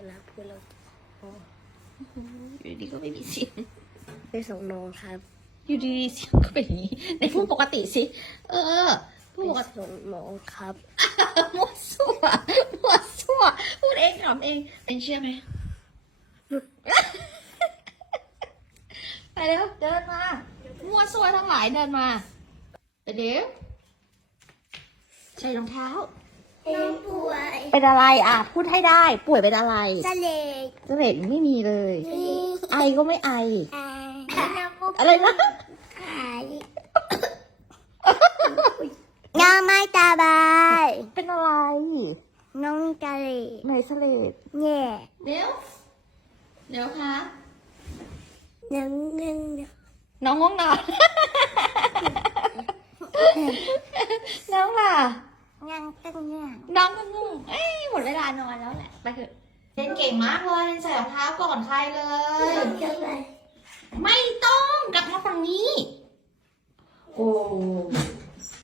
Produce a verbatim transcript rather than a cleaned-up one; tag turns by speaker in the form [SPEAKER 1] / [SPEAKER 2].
[SPEAKER 1] แล้วพูดแล้ว
[SPEAKER 2] อยู่ดีก็ไม่มีเสียง
[SPEAKER 1] ไปส่งน้องครับ
[SPEAKER 2] อยู่ดีๆเสียงก็เป็นอย่างนี้ในพูดปกติสิเออพูด
[SPEAKER 1] ไป
[SPEAKER 2] ปกติ
[SPEAKER 1] ส่งน้องครับ
[SPEAKER 2] มั่วซั่วมั่วซั่วพูดเองถามเองเองเชื่อไหม ไปเร็วเดินมามั่วซั่วทั้งหลายเดินมาไปเดี๋ยวใส่รองเท้า
[SPEAKER 1] น้องป่วย
[SPEAKER 2] เป็นอะไรอ่ะพูดให้ได้ป่วยเป็นอะไร
[SPEAKER 1] ทะเล
[SPEAKER 2] เสลดไม่มีเลย ไอก็ไม่ไอ
[SPEAKER 1] อะ
[SPEAKER 2] อะไรนะ
[SPEAKER 1] ขายน้องไม่สบาย
[SPEAKER 2] เป็นอะไร
[SPEAKER 1] น้องทะเล
[SPEAKER 2] ไหนเสลด
[SPEAKER 1] เนี่ย
[SPEAKER 2] เดี๋ยวเดี๋ยวคะ
[SPEAKER 1] น้องเงิน
[SPEAKER 2] น้องง่วงนอน น้องล่ะ
[SPEAKER 1] ยังตึงเนี่ย
[SPEAKER 2] น้องก็ง่วงเอ้ยหมดเวลานอนแล้วแหละ ไปเถอะเล่นเก่งมากเลยใส่รองเท้าก่อนใครเลย
[SPEAKER 1] จะไป